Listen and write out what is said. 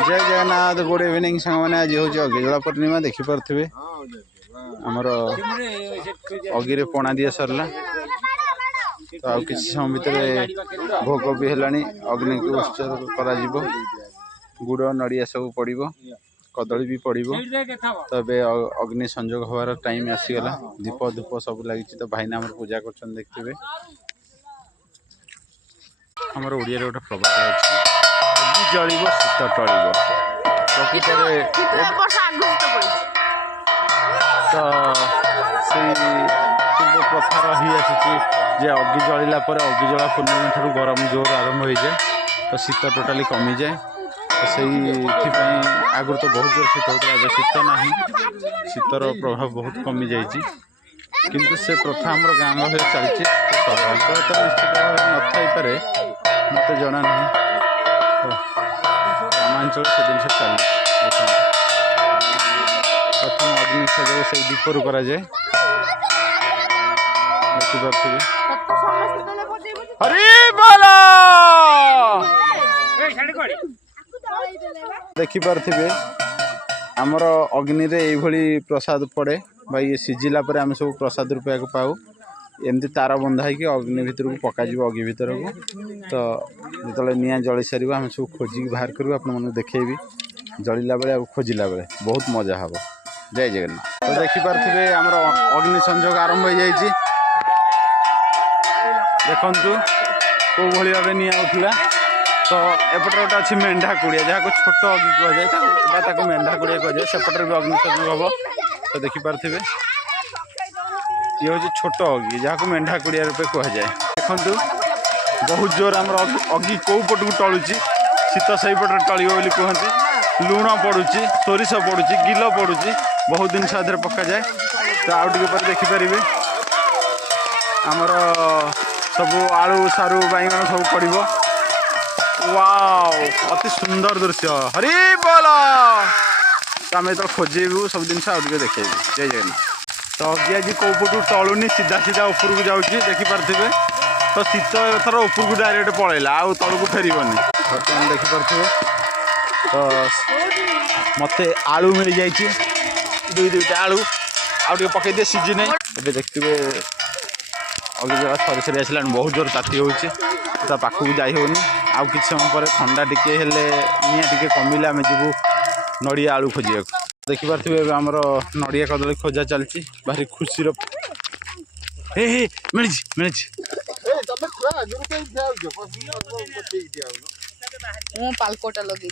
जय Jagannath good evening सांग मैंने आज हूँ अगिजला पूर्णिमा देखिपे आमर अगिरे पणा दिया सरला तो आ कि समय भितर भोग भी है अग्नि को उत्सर्ग करा गुड़ नड़िया सब पड़ो कदली भी पड़ो तो अग्नि संजोग हबार टाइम आसीगला दीप धूप सब लगी तो भाईना आम पूजा कर देखते आमर ओडिया गोटे प्रबाद अच्छी अग्नि जलिब शीत टलिब प्रकृत तो पूर्व प्रथा रही आसी अग्नि जलिला अग्निजला पूर्णिमा ठार गरम जोर आरंभ हो जाए तो शीत टोटाली कमी जाए तो से आगुरी तो बहुत जोर शीत होता है शीत ना शीतर प्रभाव बहुत कमी जाइए किंतु से प्रथा आम गाँ गहल चलती सहरांचल तो निश्चित भाव न थपे मत जना ना ग्रामांचल से जिन चल प्रथम अग्नि सजग से दीपर करा जाए देखिपे आमर अग्नि ये प्रसाद पड़े ये सीझिला आम सब प्रसाद रूपया को पाऊ एमती तार बंधा है कि अग्नि भितर को पक अग्नि भितर को तो जो निआ जली सार आम सब खोजिक बाहर करूँ आपन देखेबी जलिला बेले खोजिला बेले बहुत मजा हम जय जगन्नाथ तो देखिपे आमर अग्नि संजोग आरंभ हो जाए देखु कौ भाई भाव निआ उठला तो एपटे गोटे अच्छी मेढ़ा कुड़िया जहाँ को छोट अग्नि कहुए मेढ़ा कुड़िया कहुए सेपटे भी अग्नि संजोग हम तो देखिपे ये हूँ छोट अग्नि जहाँ को मेढ़ा कुड़िया रूपे कहुए देखु बहुत जोर आम अग्नि कौ पट को टलुची शीत से पटे टलिब बोली कहते लुण पड़ुची सोरिष पड़ुची गिल पड़ुची बहुत जिन पका जाए तो आउटे देखिपारे आमर सब आलू सारू बैगण सब पड़ो वाओ अति सुंदर दृश्य हरि बोल तो आम जो खोजेबू सब जिन देखे जय जगन्नाथ तो अग्नि आज कौ पटू टलुनी सीधा सीधा ऊपर को जाऊँगी देखिपे तो शीत एथर ऊपर को डायरेक्ट पलैला आउ तल को फेरबनी बर्तमान देखिपे तो मत आलू मिल जाइए दुईटा आलू आउ पकई दिए सीझी नहीं ए देखिए अग्निजला सरी सरी आसला बहुत जोर ताती हो पाखक जाई होनी आउ कि समय पर ठंडा टिके निआ कमिले आम जीवु नड़िया आलू खोजा देखिपे आमर नड़िया कदली खोजा चलती भारी खुशी मिली पालकोटा लगे